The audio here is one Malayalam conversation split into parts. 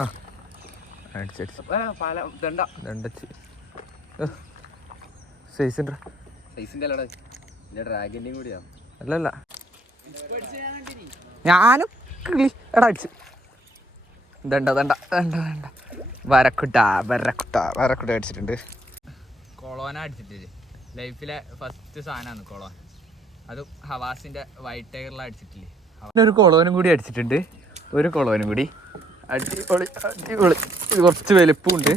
ആ അടിച്ചടിച്ച് ദണ്ടച്ച് സൈസിൻ്റെ ഡ്രാഗന്റെയും കൂടിയാ അല്ലല്ല ഞാനും കിളി എടാ അടിച്ച് ദണ്ട ദണ്ട ദണ്ട ദണ്ട വരക്കുട്ട അടിച്ചിട്ടുണ്ട്. കൊളോന അടിച്ചിട്ടില്ലേ ലൈഫിലെ ഫസ്റ്റ് സാധനമാണ് കൊളോൻ. അതും ഹവാസിന്റെ വൈറ്റ് ടൈഗറിലാണ് അടിച്ചിട്ടില്ലേ. ഒരു കൊളോനും കൂടി അടിച്ചിട്ടുണ്ട്. ഒരു കൊളോനും കൂടി അടിപൊളി അടിപൊളി. ഇത് കുറച്ച് വലുപ്പമുണ്ട്.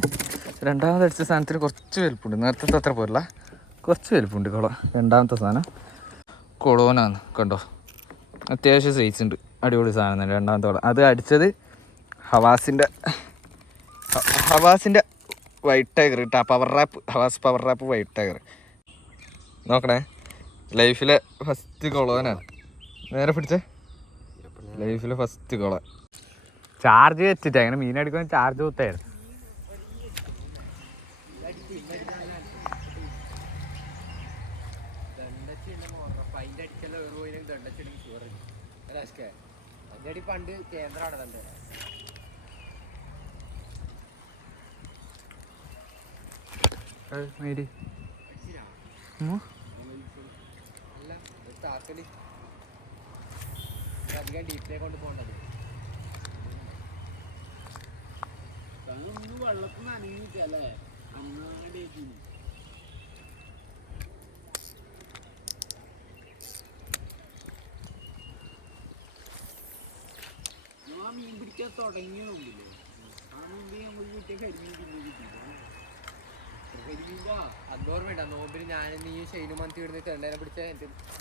രണ്ടാമത് അടിച്ച സാധനത്തിന് കുറച്ച് വലുപ്പമുണ്ട്. നേരത്തെ അത്ര പോരല്ല, കുറച്ച് വലുപ്പമുണ്ട് കൊളോൻ. രണ്ടാമത്തെ സാധനം കൊളോനാണ്, കണ്ടോ അത്യാവശ്യം സൈസ് ഉണ്ട്. അടിപൊളി സാധനം തന്നെ രണ്ടാമത്തെ കൊളോൻ. അത് അടിച്ചത് ഹവാസിൻ്റെ വൈറ്റ് ടൈഗർ കിട്ടാ, ഹവാസ് പവർ റാപ്പ് വൈറ്റ് ടൈഗർ. നോക്കണേ, ലൈഫിലെ ഫസ്റ്റ് കൊളോനാണ്. നേരെ പിടിച്ചേ, ലൈഫിലെ ഫസ്റ്റ് കൊളോൻ. ചാർജ് വെച്ചിട്ട് അങ്ങനെ മീനടിക്കുന്ന ചാർജ് കുത്തായിരുന്നു. പണ്ട് കേന്ദ്രമാണ് അധികം ഡീപ്പിലേക്ക് കൊണ്ട് പോകേണ്ടത്. വെള്ളത്തിൽ നനഞ്ഞിട്ടല്ലേ മീൻ പിടിക്കാൻ തുടങ്ങിയോന്നില്ലേ ആ മുമ്പ് നമ്മൾ കിട്ടിയ അതോർമ്മ നോമ്പിന് ഞാൻ നീ ഷെയ്നു മന്തി ഇടുന്ന തെണ്ടേനെ പിടിച്ച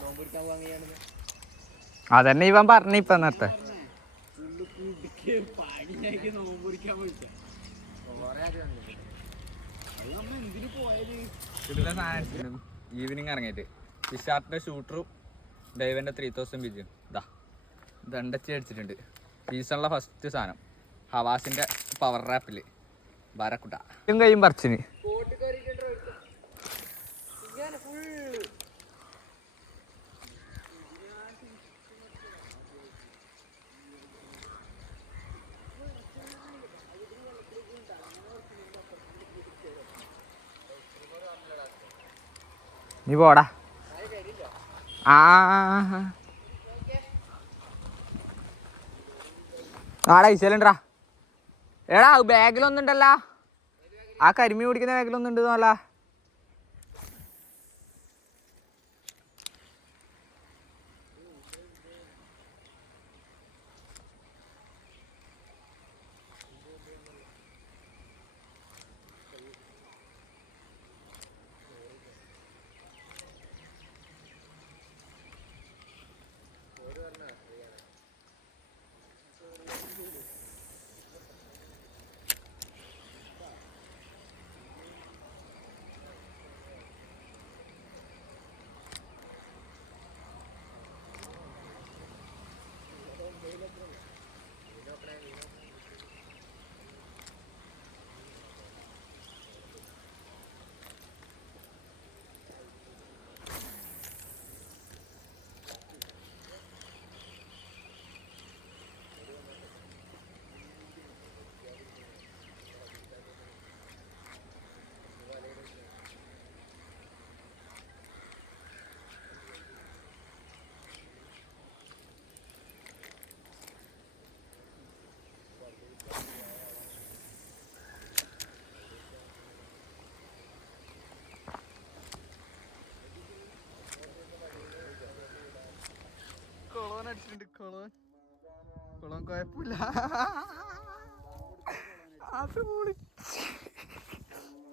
നോമ്പ് പിടിക്കാൻ വാങ്ങിയാണെന്ന് അതന്നെ ഇവൻ പറഞ്ഞു ഇപ്പൊ നേരത്തെ. ഈവനിങ് ഇറങ്ങിയിട്ട് ഫിഷാർട്ടിന്റെ ഷൂട്ടറും ഡൈവന്റെ 3000 ബിജിയും ദണ്ടച്ചി അടിച്ചിട്ടുണ്ട്. സീസണിലെ ഫസ്റ്റ് സാധനം ഹവാസിന്റെ പവർ റാപ്പില് ബരക്കുട്ട കൈയും പറിച്ചിന്. നീ പോടാ. ആടാ ഈശലുണ്ടാ. എടാ ബാഗിലൊന്നുണ്ടല്ലോ, ആ കരിമീൻ പിടിക്കുന്ന ബാഗിലൊന്നുണ്ട് എന്നല്ല. കൊളോൻ അടിച്ചിട്ടുണ്ട്. കൊളോൻ കുഴപ്പമില്ല. അത്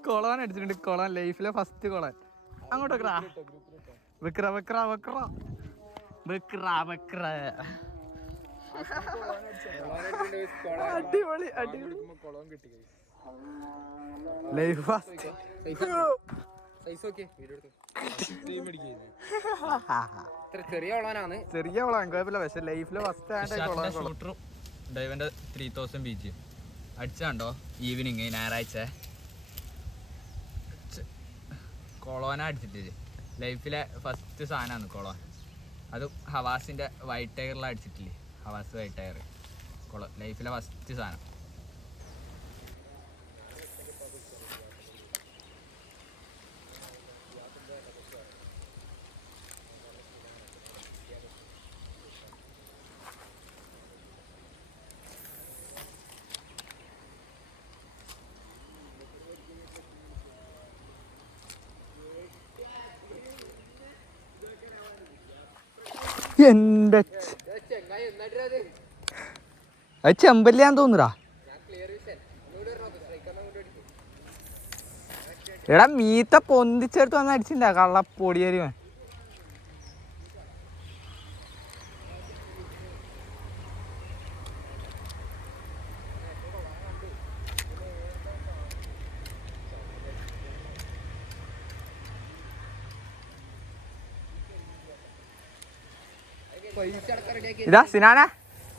കൊളോൻ അടിച്ചിട്ടുണ്ട്. കൊളോൻ ലൈഫിലെ ഫസ്റ്റ് കൊളോൻ. അങ്ങോട്ട് അടിപൊളി അടിപൊളി ലൈഫ് ഫസ്റ്റ്. ചെറിയ കൊളോനാണ്, ചെറിയ കൊളോൻ കുഴപ്പമില്ല. പക്ഷെ ലൈഫിലെ ഫസ്റ്റ് ഷൂട്ടറും ഡൈവന്റെ 3000 ബിജി അടിച്ചാണ്ടോ. ഈവനിങ് ഞായറാഴ്ച കൊളോന അടിച്ചിട്ടില്ലേ. ലൈഫിലെ ഫസ്റ്റ് സാധനമാണ് കൊളോൻ. അതും ഹവാസിന്റെ വൈറ്റ് ടൈഗറിലാണ് അടിച്ചിട്ടില്ലേ. ഹവാസ് വൈറ്റ് ടൈഗർ ലൈഫിലെ ഫസ്റ്റ് സാധനം. എൻ്റെ ചെങ്ങായി എന്നിട്ട് അത് ചെമ്പല്ലാന്ന് തോന്നുടാ. ഞാൻ ക്ലിയർ വിഷൻ ഒന്നുകൂടി വരണോ സ്ട്രൈക്കർ കൊണ്ടുപിടിക്കും. എടാ മീത്ത പൊന്തിച്ചെടുത്ത് വന്ന് അടിച്ചിട്ടുണ്ടാ കള്ളപ്പൊടിയേരി. പൈസ അടക്കം റെഡിയാക്കി ഇതാ സിനാന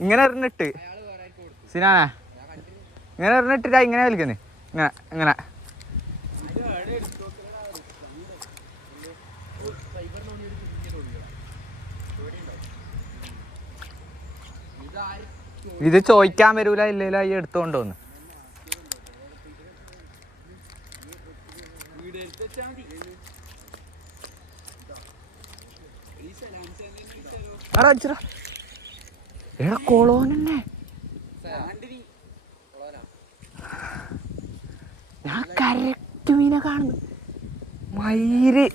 ഇങ്ങനെ എറിഞ്ഞിട്ട്, അയാൾ വേറെ ആർക്ക് കൊടുത്തു. സിനാന ഞാൻ കണ്ടിന്. ഇങ്ങനെ എറിഞ്ഞിട്ടിട്ടാ ഇങ്ങനെ വലിക്കുന്നത്. ഇങ്ങനെ ഇങ്ങനെ ഇത് ചോദിക്കാൻ വരൂല. ഇല്ലല്ലോ ഈ എടുത്തോണ്ട് വന്ന് എടാ കൊളോനെ ഞാൻ കറക്റ്റ് മീനെ കാണുന്നു. മയില്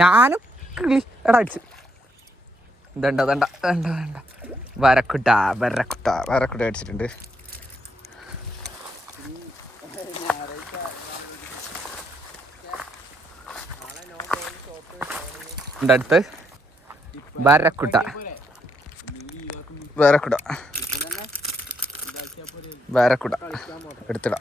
ഞാനും കിളി എടാ അടിച്ച് ദണ്ട ദണ്ട ദണ്ട ദണ്ട വരക്കുട്ട വരക്കുട്ട വരക്കുട്ട അടിച്ചിട്ടുണ്ട്. അടുത്ത് വരക്കുട്ട വരക്കുട വരക്കുട എടുത്തിടാ.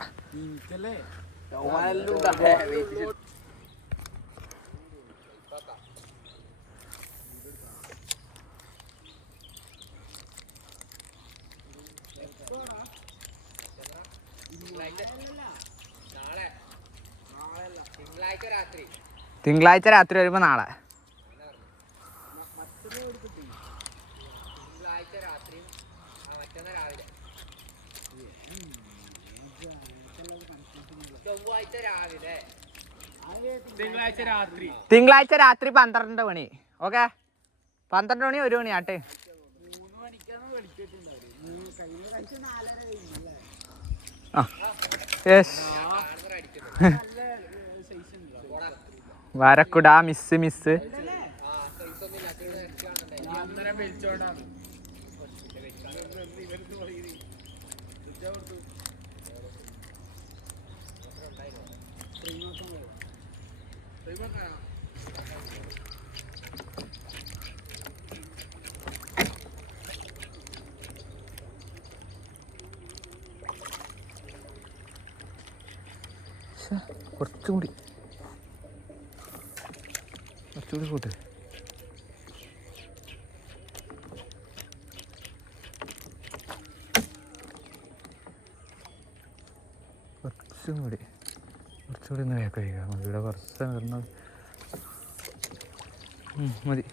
തിങ്കളാഴ്ച രാത്രി വരുമ്പോ നാളെ തിങ്കളാഴ്ച രാത്രി 12 മണി. ഓക്കെ 12 മണി 1 മണി ആട്ടെ. വരക്കുടാ മിസ് മിസ്. കുറച്ചുകൂടി കൂട്ട്. കുറച്ചുകൂടി ഒന്ന് വേഗം കഴിക്കാം. ഇവിടെ കുറച്ച് നിർന്നത് മതി.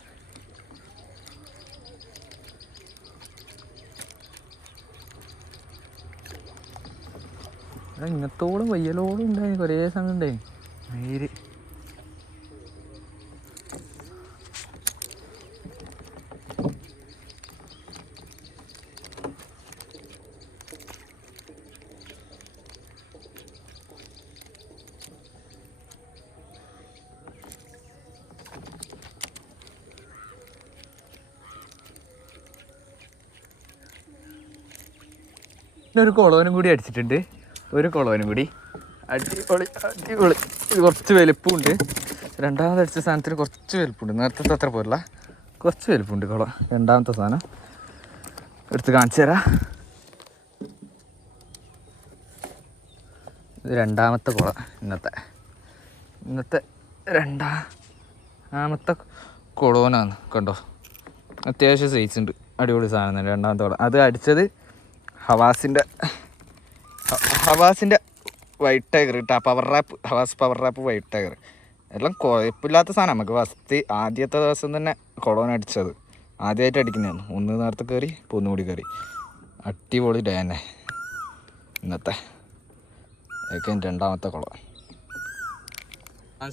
ഇങ്ങത്തോളം വയ്യലോളം ഉണ്ടായി. കുറേ സമയം ഉണ്ടായി നേര്. ഒരു കുളവനും കൂടി അടിച്ചിട്ടുണ്ട്. ഒരു കുളവനും കൂടി അടിപൊളി അടിപൊളി. ഇത് കുറച്ച് വലുപ്പമുണ്ട്. രണ്ടാമത് അടിച്ച സാധനത്തിന് കുറച്ച് വലുപ്പമുണ്ട്. നേരത്തെ അത്ര പോരല്ല, കുറച്ച് വലുപ്പമുണ്ട് കുളം. രണ്ടാമത്തെ സാധനം എടുത്ത് കാണിച്ചു തരാം. ഇത് രണ്ടാമത്തെ കുളം. ഇന്നത്തെ രണ്ടാമത്തെ കുളവനാണ്. കണ്ടോ, അത്യാവശ്യം സൈസ് ഉണ്ട്. അടിപൊളി സാധനം തന്നെ രണ്ടാമത്തെ കുളം. അത് അടിച്ചത് ഹവാസിൻ്റെ വൈറ്റ് ടൈഗർ കേട്ടോ. ഹവാസ് പവർ റാപ്പ് വൈറ്റ് ടൈഗർ എല്ലാം കുഴപ്പമില്ലാത്ത സാധനം. നമുക്ക് ഫസ്റ്റ് ആദ്യത്തെ ദിവസം തന്നെ കൊളോൻ അടിച്ചത്. ആദ്യമായിട്ട് അടിക്കുന്നതാണ്. ഒന്ന് നേരത്തെ കയറി ഇപ്പോൾ ഒന്നുകൂടി കയറി. അടിപൊളി ഡേ തന്നെ ഇന്നത്തെ. ഏക്കും രണ്ടാമത്തെ കൊളോൻ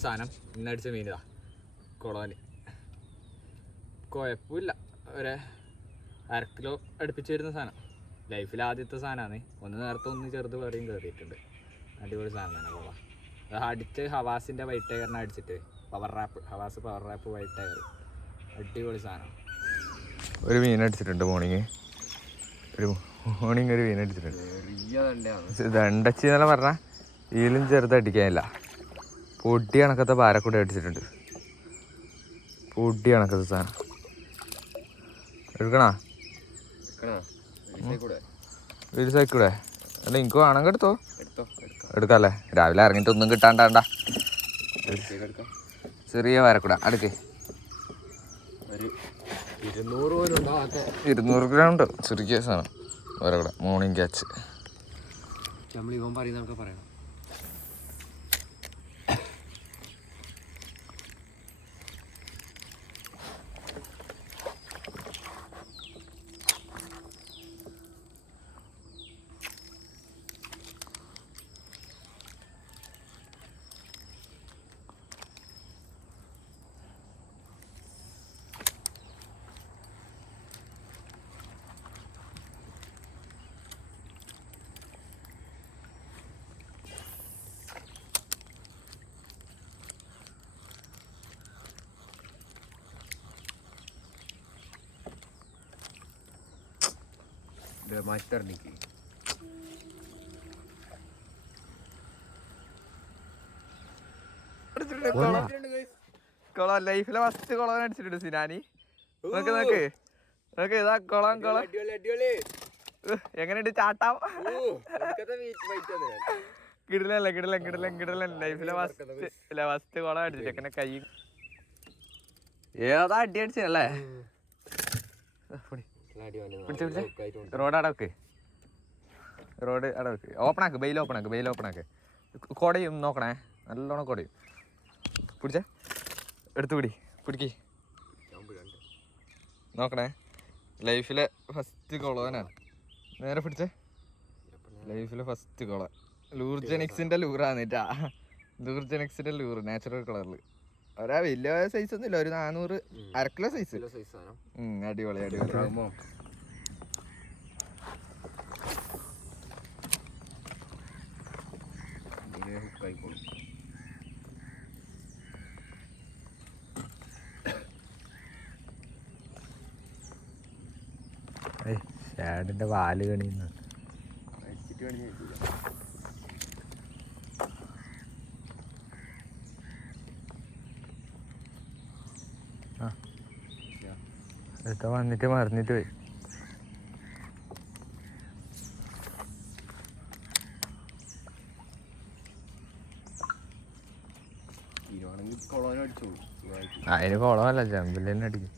സാധനം ഇന്നടിച്ച മീനിതാ കൊളോന്. കുഴപ്പമില്ല. ഒരു 1/2 കിലോ അടുപ്പിച്ച് വരുന്ന സാധനം. ലൈഫിൽ ആദ്യത്തെ സാധനമാണ്. ഒന്ന് നേരത്തെ ഒന്ന് ചെറുത് വേറെയും കയറിയിട്ടുണ്ട്. അടിപൊളി സാധനം തന്നെ കൊള്ളാം. അത് അടിച്ച് ഹവാസിൻ്റെ വൈറ്റ് ടയറിനെ അടിച്ചിട്ട് ഹവാസ് പവർ റാപ്പ് വൈറ്റ് ടയർ അടിപൊളി സാധനം. ഒരു മീൻ അടിച്ചിട്ടുണ്ട് മോർണിംഗ് ഒരു മീൻ അടിച്ചിട്ടുണ്ട്. ദണ്ടച്ചി എന്നെല്ലാം പറഞ്ഞാൽ ഇതിലും ചെറുത് അടിക്കാനില്ല. പൊടി കണക്കത്തെ പാരക്കൂടെ അടിച്ചിട്ടുണ്ട്. പൊടി കണക്കത്തെ സാധനം എടുക്കണോ? ഒരു സൈക്കൂടെ അല്ല എനിക്ക് വേണമെങ്കിൽ എടുത്തോ. എടുക്കാല്ലേ? രാവിലെ ഇറങ്ങിയിട്ട് ഒന്നും കിട്ടാണ്ടാണ്ട ചെറിയ പാരക്കൂട അടുക്ക്. 200 ഗ്രാം ഉണ്ട്. ചെറിയ സാധനം പാരക്കൂട മോർണിംഗ് ക്യാച്ച്. ഇവൻ പറയുന്നതൊക്കെ പറയണം. മാസ്റ്ററിനിക്ക് കൊളം ലൈഫിലെ ഫസ്റ്റ് കൊളം അടിച്ചിട്ടുണ്ട് സിനാനി. നോക്ക് നോക്ക് നോക്ക് ഇതാ കൊളം. എങ്ങനെയുണ്ട് ചാട്ടാം? കിടിലൻ ലൈഫിലെ ഫസ്റ്റ് കൊളം അടിച്ചിട്ട് എങ്ങനെ കൈ ഏതാ അടി അടിച്ചല്ലേ? റോഡ് അടവക്ക്. റോഡ് അടവക്ക്. ഓപ്പണാക്ക്. ബെയിൽ ഓപ്പണാക്ക്. കൊടയും നോക്കണേ നല്ലോണം. കൊടയും പിടിച്ചേ. എടുത്തു പിടിക്ക് നോക്കണേ. ലൈഫിലെ ഫസ്റ്റ് കൊളവനാണ്. നേരെ പിടിച്ചേ. ലൈഫിലെ ഫസ്റ്റ് കൊള ലൂർജെനിക്സിന്റെ ലൂറാന്നിട്ടാ. ലൂർജെനിക്സിന്റെ ലൂറ് നാച്ചുറൽ കളറിൽ. ഒരാ വലിയ സൈസ് ഒന്നുമില്ല. ഒരു 400 അര കിലോ സൈസ്. അടിപൊളി. ഷാഡിന്റെ വാല് കണിയുന്നു. ഇതൊക്കെ വന്നിട്ട് മറിഞ്ഞിട്ട് പോയി. അതിന് കുളമല്ല ജമ്പിൽ തന്നെ അടിക്കും.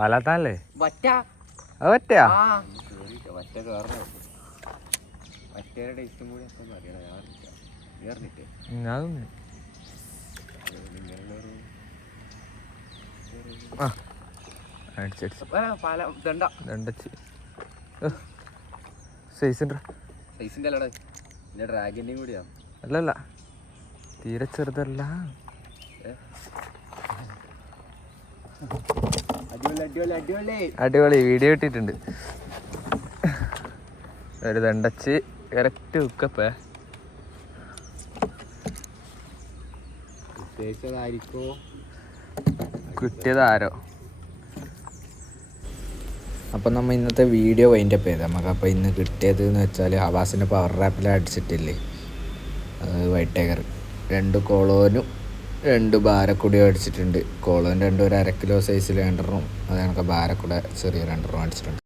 വലത്താനല്ലേ? അത് പറ്റാ? അല്ലല്ല തീരെ ചെറുതല്ല. അടിപൊളി വീഡിയോ ഇട്ടിട്ടുണ്ട്. ഒരു ദണ്ടച്ച് കറക്റ്റ് ഉക്കപ്പേ. കിട്ടിയതാരോ. അപ്പം നമ്മൾ ഇന്നത്തെ വീഡിയോ വൈൻഡപ്പ് ചെയ്ത് നമുക്കപ്പോൾ ഇന്ന് കിട്ടിയത് എന്ന് വെച്ചാൽ ഹവാസിൻ്റെ പവർ റാപ്പിൽ അടിച്ചിട്ടില്ലേ, അത് വൈറ്റ് ടൈഗർ 2 കോളോനും 2 ബാരക്കുടിയും അടിച്ചിട്ടുണ്ട്. കോളോൻ 2 ഒരു 1/2 കിലോ സൈസിൽ 2 അത് കണക്ക് ബാരക്കുട ചെറിയ 2 അടിച്ചിട്ടുണ്ട്.